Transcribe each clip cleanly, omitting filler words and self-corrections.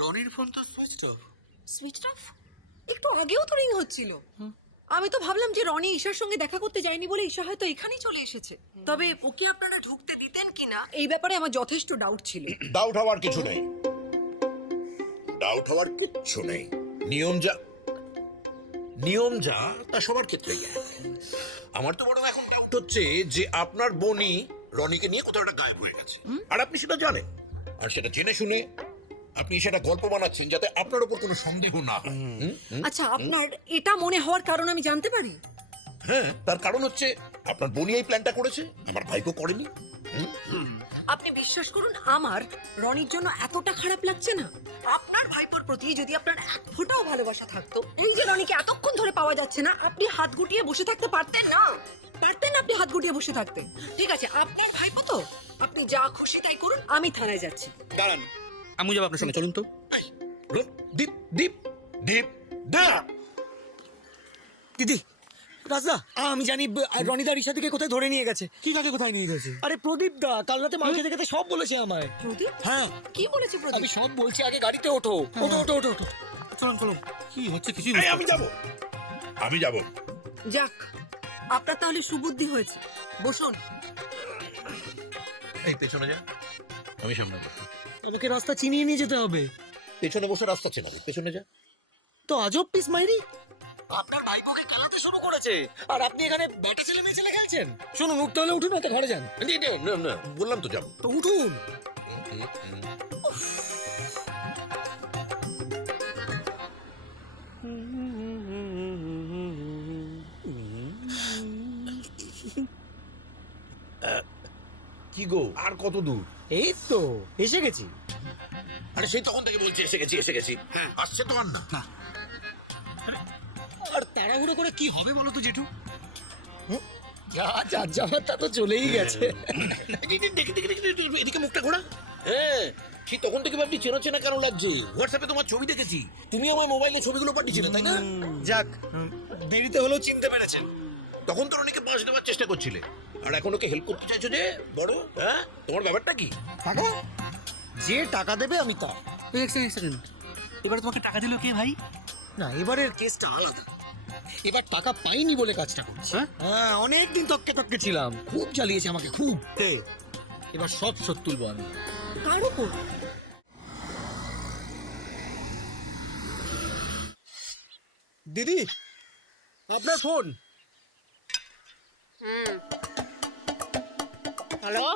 রনির ফোন তো switch off. Switch off? একটু আগেও তো রিং হচ্ছিল। আমি তো ভাবলাম যে রনি ঈশার সঙ্গে দেখা করতে যায়নি বলে ঈশা হয়তো এখানেই চলে এসেছে। তবে ওকে আপনারা ঢুকতে দিতেন কিনা এই ব্যাপারে আমার যথেষ্ট ডাউট ছিল। ডাউট হওয়ার কিছু নেই, ডাউট হওয়ার কিচ্ছু নেই। নিয়ম যা তা সবার ক্ষেত্রেই যায়। আমার তো বড় এখন ডাউট হচ্ছে যে আপনার বোনই রনিকে নিয়ে কোথাও একটা গায়েব হয়ে গেছে, আর আপনি সেটা জানেন, আর সেটা জেনে শুনে আপনি সেটা গল্প বানাচ্ছেন যাতে আপনার উপর কোনো সন্দেহ না হয়। আচ্ছা, আপনার এটা মনে হওয়ার কারণ আমি জানতে পারি? হ্যাঁ, তার কারণ হচ্ছে আপনার বোনই এই প্ল্যানটা করেছে, আমার ভাইপো করেনি। আপনি বিশ্বাস করুন, আমার রনির জন্য এতটা খারাপ লাগছে না। আপনার ভাইপোর প্রতি যদি আপনার এক ফোঁটাও ভালোবাসা থাকতো, এই যে রনিকে এতক্ষণ ধরে পাওয়া যাচ্ছে না, আপনি হাত গুটিয়ে বসে থাকতে পারতেন না? পারতেন আপনি হাত গুটিয়ে বসে থাকতে? ঠিক আছে, আপনার ভাইপো তো, আপনি যা খুশি তাই করুন, আমি থানায় যাচ্ছি। দাঁড়ান, আমি যাবো আপনার সঙ্গে, চলুন তো। দীপ দীপ দীপ দীপ দিদি, রাজদা, আমি জানি রনিদা ঋষাদিকে কোথায় ধরে নিয়ে গেছে। কি কাকে কোথায় নিয়ে গেছে? আরে প্রদীপ দা কাল রাতে মাল খেতে খেতে সব বলেছে আমায়। প্রদীপ? হ্যাঁ, কি বলেছি আমি প্রদীপ? সব বলছি, আগে গাড়িতে ওঠো। ওঠো ওঠো ওঠো ওঠো। চলুন চলুন, কি হচ্ছে কিছুই এই, আমি যাব। যাক, আপনার তাহলে সুবুদ্ধি হয়েছে। বসুন। এই পেছনে যা, আমি সামনে বসি। তোকে রাস্তা চিনিয়ে নিয়ে যেতে হবে। পেছনে বসে রাস্তা চেনা, পেছনে যা। তো আজব পিস মাইরি, আপনার ভাইপোকে খেলাতে শুরু করেছে আর আপনি এখানে ব্যাটা ছেলে মেয়ে ছেলে খেলছেন। শুনুন, উঠতে হলে উঠুন, না ঘরে যান। না, বললাম তো যাবো। তো উঠুন। কি গো, আর কত দূর? এই তো এসে গেছি। আরে সেই তখন থেকে বলছি এসে গেছি এসে গেছি। হ্যাঁ, আসছে তো আর না। আর তাড়াহুড়ো করে কি হবে বলো তো জেঠু? যা যার যাবার তা তো চলেই গেছে। দেখি এদিকে মুখটা ঘোরা। হ্যাঁ, সেই তখন থেকে ভাবছি চেনা চেনা কেন লাগছে। হোয়াটসঅ্যাপে তোমার ছবি দেখেছি, তুমি আমার মোবাইলে ছবিগুলো পাঠিয়েছিলে, তাই না? যাক, দেরিতে হলেও চিনতে পেরেছেন। তখন তো অনেকে বাস দেওয়ার চেষ্টা করছিলে, আর এখন ওকে হেল্প করতে চাইছো যে বড়। হ্যাঁ, তোমার ব্যাপারটা কি? টাকা? যে টাকা দেবে আমি তা। এক সেকেন্ড, এবারে তোমাকে টাকা দিল কে ভাই? না, এবারের কেসটা আলাদা। এবার টাকা পাইনি বলে কাজটা করছি। হ্যাঁ, অনেকদিন তককে তককে ছিলাম, খুব জ্বালিয়েছে আমাকে, খুব। এবার সব শোধ তুলবো আমি। কার উপর? দিদি, আপনার ফোন। হ্যালো,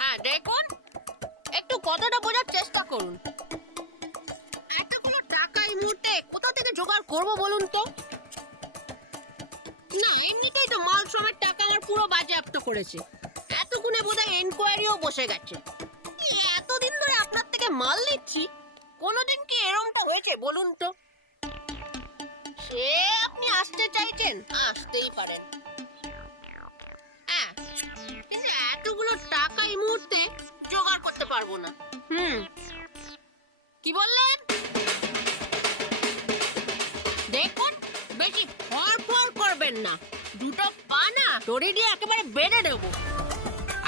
হ্যাঁ দেখুন, একটু কথাটা বোঝার চেষ্টা করুন। এতগুলো টাকা এই মুহূর্তে কোথা থেকে জোগাড় করবো বলুন তো? না, এমনিতেই তো মাল শ্রমের টাকা আমার পুরো বাজেয়াপ্ত করেছে। এতক্ষণে বোধহয় এনকোয়ারিও বসে গেছে। এতদিন ধরে আপনার থেকে মাল নিচ্ছি, কোনোদিন কি এরমটা হয়েছে বলুন তো? সে আপনি আসতে চাইছেন, আসতেই পারেন। হ্যাঁ, কিন্তু এতগুলো টাকা এই মুহূর্তে জোগাড় করতে পারবো না। কি বললেন? দেখুন, বেশি ফর করবেন না, দুটো পা না দড়ি দিয়ে একেবারে বেঁধে দেবো।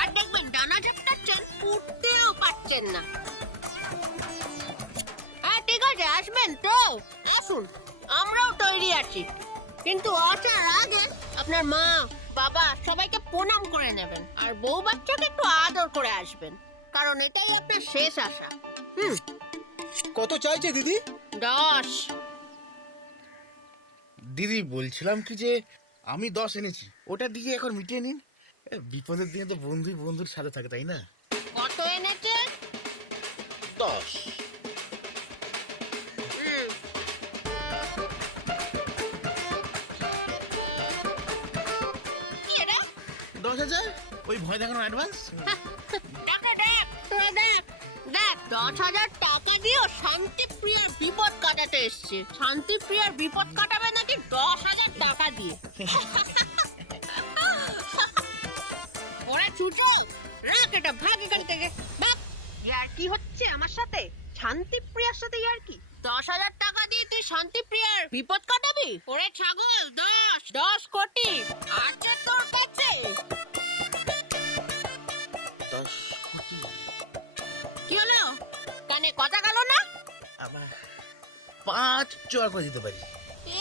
আর দেখবেন ডানা ঝাপটাচ্ছেন, উঠতেও পারছেন না। হ্যাঁ ঠিক আছে, আসবেন তো আসুন, আমরাও তৈরি আছি। কিন্তু আসার আগে আপনার মা বাবা সবাইকে প্রণাম করে নেবেন, আর বউ বাচ্চাকে একটু আদর করে আসবেন, কারণ এটাই আপনার শেষ আশা। কত চাইছে দিদি? 10। দিদি, বলছিলাম কি যে আমি 10 এনেছি, ওটা দিয়ে এখন মিটিয়ে নিন। বিপদের দিনে তো বন্ধুই বন্ধুর সাথে থাকে, তাই না? কত এনেছে? 10। কি রে? 10,000 ওই ভয় দেখানো অ্যাডভান্স। দেখ 10,000 টাকা দিয়েও শান্তিপ্রিয়ার বিপদ কাটাতে এসছে। শান্তিপ্রিয়ার বিপদ কাটাবে নাকি 10,000 টাকা দিয়ে? ওরে চুচো, রাখ এটা, ভাগ এখান থেকে, ভাগ। ইয়ার কি হচ্ছে আমার সাথে? শান্তিপ্রিয়ার সাথে ইয়ার কি? 10,000 টাকা দিয়ে তুই শান্তিপ্রিয়ার বিপদ কাটাবি? ওরে ছাগল, 10 কোটি আছে তোর কাছে। 10 কোটি? কি হলো? 5 জোয়ার করে দিতে পারি।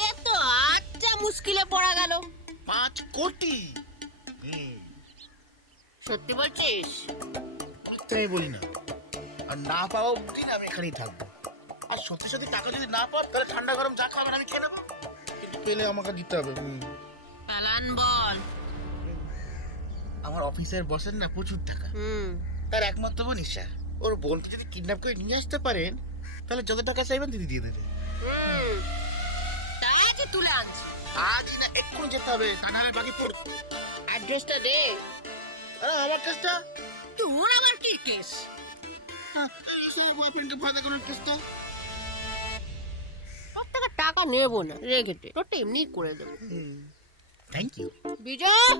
এ তো আচ্ছা মুশকিলে পড়া গেল। 5 কোটি। সত্যি বলছিস? মিথ্যে আমি বলি না। আর না পাওয়া অব্দি আমি এখানেই থাকবো। আর সত্যি সত্যি টাকা যদি না পাও তাহলে ঠান্ডা গরম যা খাবেন আমি খেয়ে নেবো, কিন্তু পেলে আমাকে দিতে হবে। প্ল্যান বল। আমার অফিসের বসের না প্রচুর টাকা, হুম, তার একমাত্র বোন ঈশা। ওর বোনকে যদি কিডন্যাপ করে নিয়ে আসতে পারেন তাহলে যত টাকা চাইবেন দিদি দিয়ে দেবে। হুম, তাই যে তুলে আনছি। আজই না এক্ষুনি যেতে হবে, তা নাহলে বাকি পড়। অ্যাড্রেসটা দে। আমার কেসটা তোর আবার কি কেস? ঈশার বয়ফ্রেন্ডকে ভয় দেখানোর কেসটা। তোর থেকে টাকা নেবো না, রেখে দে, তোরটা এমনি করে দেবো। Thank you. বিজয়,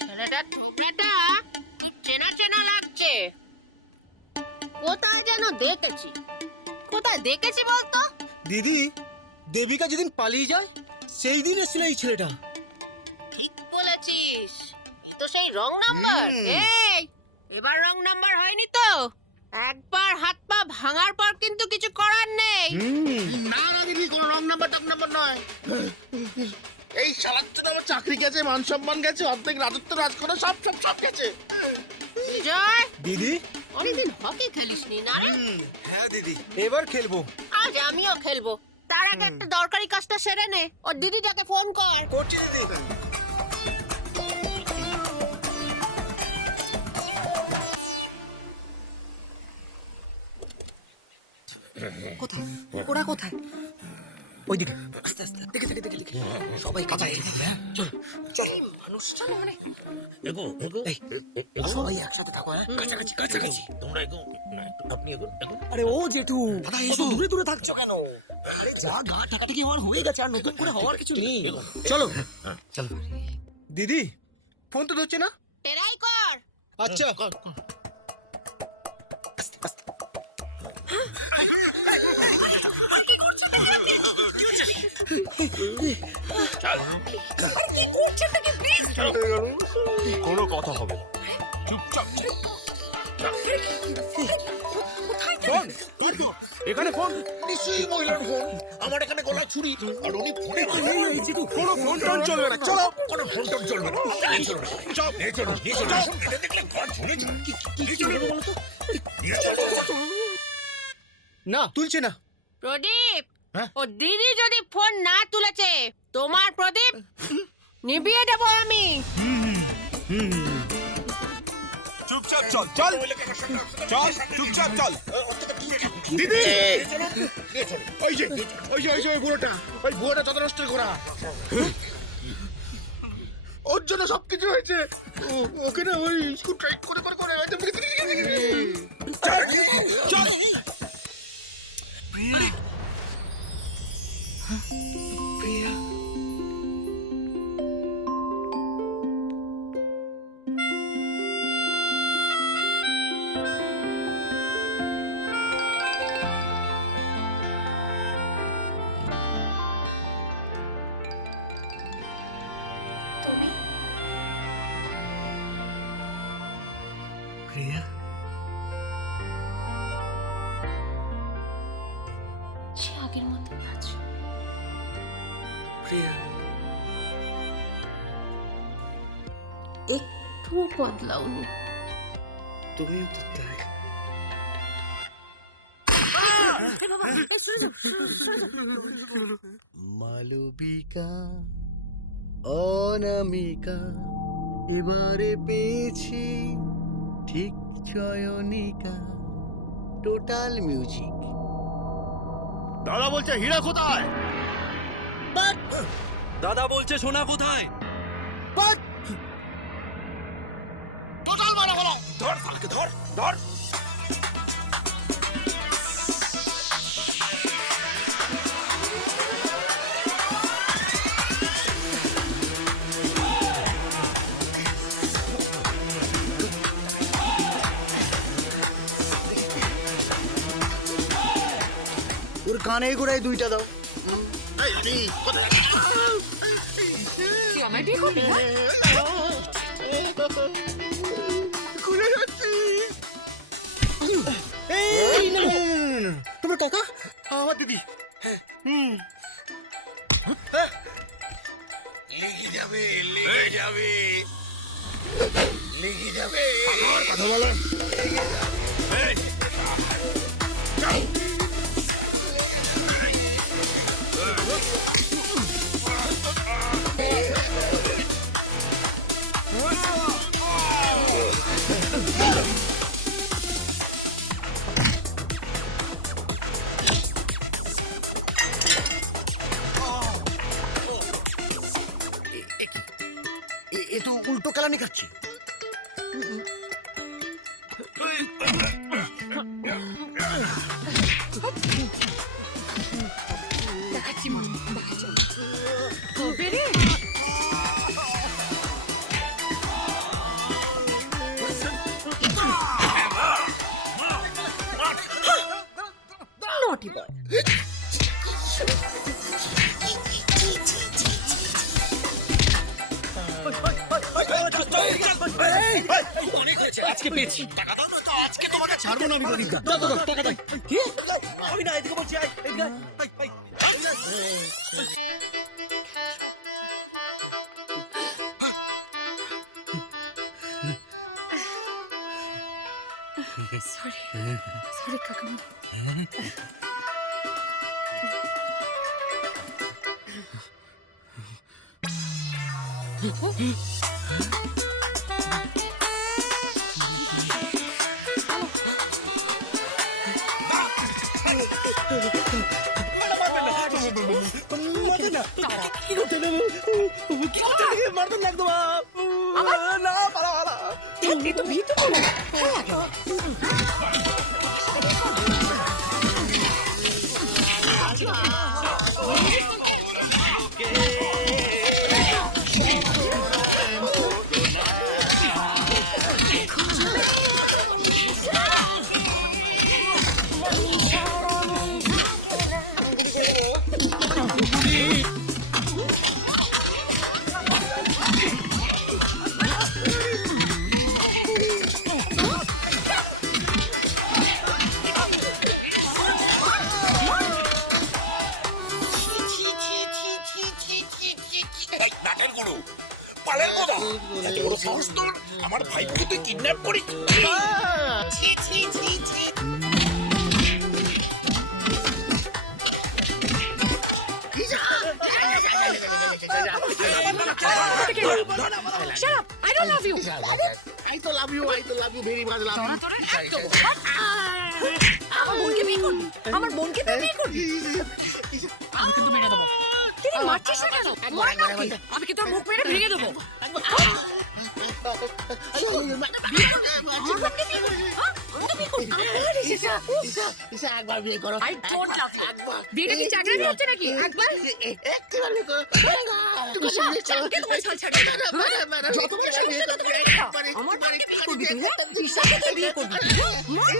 ছেলেটার টুকরাটা কি চেনা চেনা লাগছে। কোথায় যেন দেখেছি। কোথায় দেখেছি বলতো? দিদি, দেবিকা যেদিন পালিয়ে যায় সেই দিন এসেছিল এই ছেলেটা। ঠিক বলেছিস, এ তো সেই রং নাম্বার। এই, এবার রং নাম্বার হয়নি তো? একবার হাত পা ভাঙার পর কিন্তু কিছু করার নেই। না না দিদি, কোনো রং নাম্বার টাক নাম্বার নয়। এই শালার জন্য আমার চাকরি গেছে, মান সম্মান গেছে, অর্ধেক রাজত্ব রাজ করে সব সব সব গেছে। বিজয়, দিদি, অনেকদিন হকি খেলিসনি না রে? হ্যাঁ দিদি, এবার খেলবো। আজ আমিও খেলবো। তার আগে একটা দরকারি কাজটা সেরে নে। ওর দিদিটাকে ফোন কর। করছি দিদি। কোথায় ওরা কোথায়? ওইদিকে আস্তে আস্তে দেখে দেখে দেখে দেখে সবাই কাছাই। চল চল মানুষটা মানে এগো এগো এই, সবাই একসাথে থাকো। হ্যাঁ, কাছাকাছি কাছাকাছি। তোমরা এগো না, আপনি এগো এগো। আরে ও জেঠু, দাদা এসো। দূরে দূরে থাকছো কেন? আরে যা গা টাকাটাকি হওয়ার হয়ে গেছে, আর নতুন করে হওয়ার কিছু নেই। চলো চলো। দিদি, ফোন তো ধরছে না। টেরাই কর। আচ্ছা কোনো কথা হবে না, চুপচাপ ফোন এখানে ফোন। নিশ্চয়ই মহিলার ফোন। আমার এখানে গলা ছুরি আর উনি ফোনে কোনো ফোন টোন চলবে না, চলো। কোনো ফোন টোন চলবে না, এই চলো না। চল এই চলো এই চলো। এটা দেখলে ঘর ঝুলে যাবে। কি চলবে বলো তো? নিয়ে চলো। না, তুলছে না। প্রদীপ, হ্যাঁ? ও দিদি যদি ফোন না তুলেছে, তোমার প্রদীপ নিভিয়ে দেবো আমি। চুপচাপ চল চল চল, চুপচাপ চল। দিদি ওই যে ওই যে ওই যে ওই বুড়োটা, ওই বুড়োটা যত নষ্ট করা, ওর জন্য সবকিছু হয়েছে। ওকে না ওই স্কুল ট্রাইট করে করে করে চল চল। প্রিয়া, তুমি প্রিয়া, সে আগের মতোই আছো। প্রিয়া, একটুও বদলাওনি। তুমিও তো তাই। মালবিকা, অনামিকা, এবারে পেয়েছি ঠিক চয়নিকা। Total music. দাদা বলছে হীরা কোথায়? দাদা বলছে সোনা কোথায়? টোটাল মারা হলো। ধর ফালকে ধর ধর। ওর কানে গোড়ায় দুইটা দাও। এই, রানী, কোথায়? তুই আমায় বিয়ে করবি, হ্যাঁ? ঘুরে যাচ্ছি। এই না, না, না, না, না, না, তোমার কাকা আমার দিদি। লেগে যাবে লেগে যাবে লেগে যাবে কথা বলো। এ তো উল্টো কেলানি খাচ্ছে। দেখাচ্ছি মা, দেখাচ্ছি। তবে রে, naughty boy. আজকে পেয়েছি টাকা দাও না, আজকে তোমাকে ছাড়বো না আমি প্রদীপ দা। দাও, দাও, দাও, টাকা দাও। কি? আমি না, এদিকে বলছি, আয়, এদিকে আয়, আয়, আয়, আয়। Sorry, কাকামা। মারবে না। কি করতে নেবে? কি করতে নেবে? মারবেন না একদম। না, পালা, পালা। এই তো ভিতরে। এই নাটের গুরু পালের গোদা এত বড় সাহস তোর আমার ভাইকে তুই কিডন্যাপ করিস ছি ছি ছি ছি Shut up! I don't love you! I to love you, I to love you very much, love you. একদম। আমার বোনকে বিয়ে করবি? আমার বোনকে তুই বিয়ে করবি? আমি কিন্তু মেনে দেবো। তুই মারছিস না কেন? মার আমাকে। আমি কি তোর মুখ মেরে ভেঙে দেবো? আমার বোনকে বিয়ে করবি? হ্যাঁ? আমি তো বিয়ে করবি। আরে ঈশা, একবার বিয়ে করো। I don't love you. বিয়েটা কি চাকরি হচ্ছে নাকি? একবার একবার বিয়ে করো। তুমি চাকরি তোমার ছাল ছাড়বে না। হ্যাঁ? যতবার সে বিয়ে করবে, একবারে আমার একবারে বোনকে বিয়ে একবারে করবি বিয়ে তুই, হ্যাঁ? করতে- ঈশাকে তুই বিয়ে করবি। মার।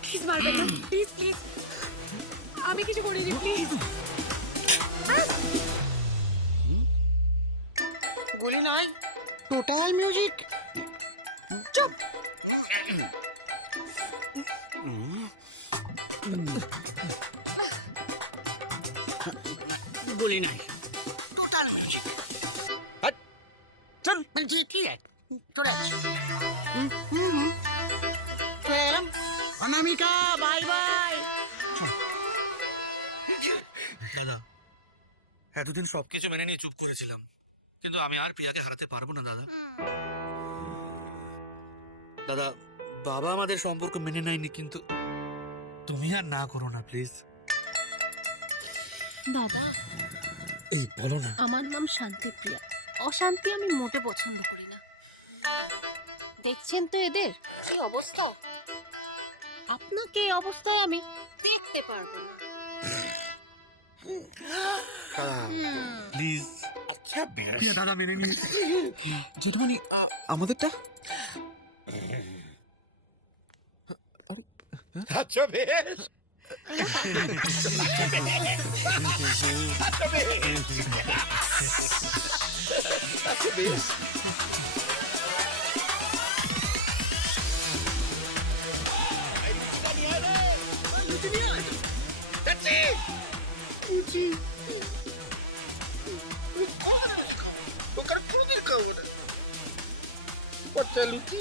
প্লিজ মারবেন না, প্লিজ প্লিজ। আমি কিছু করিনি, প্লিজ। গুলি নাই, টোটাল মিউজিক। চুপ। গুলি নাই, টোটাল মিউজিক। চল। জি, ঠিক আছে, চলে আসছি। চলে এলাম। অনামিকা, বাই বাই। দাদা এতদিন সবকিছু মেনে নিয়ে চুপ করেছিলাম, কিন্তু আমি আর প্রিয়াকে হারাতে পারবো না দাদা। দাদা বাবা আমাদের সম্পর্ক মেনে নেয়নি, কিন্তু তুমি আর না করো না প্লিজ। দাদা, এই বলো না। আমার নাম শান্তিপ্রিয়া। অশান্তি আমি মোটে পছন্দ করি না। দেখছেন তো এদের কি অবস্থা। আপনাকে এই অবস্থায় আমি দেখতে পারবো না। প্লিজ আচ্ছা আচ্ছা বেশ দাদা মেনে নিয়েছে। জেঠুমনি আমাদেরটা আচ্ছা বেশ আচ্ছা বেশ ওখানে কোনোদিন খাবো না। কচ্চা লুচি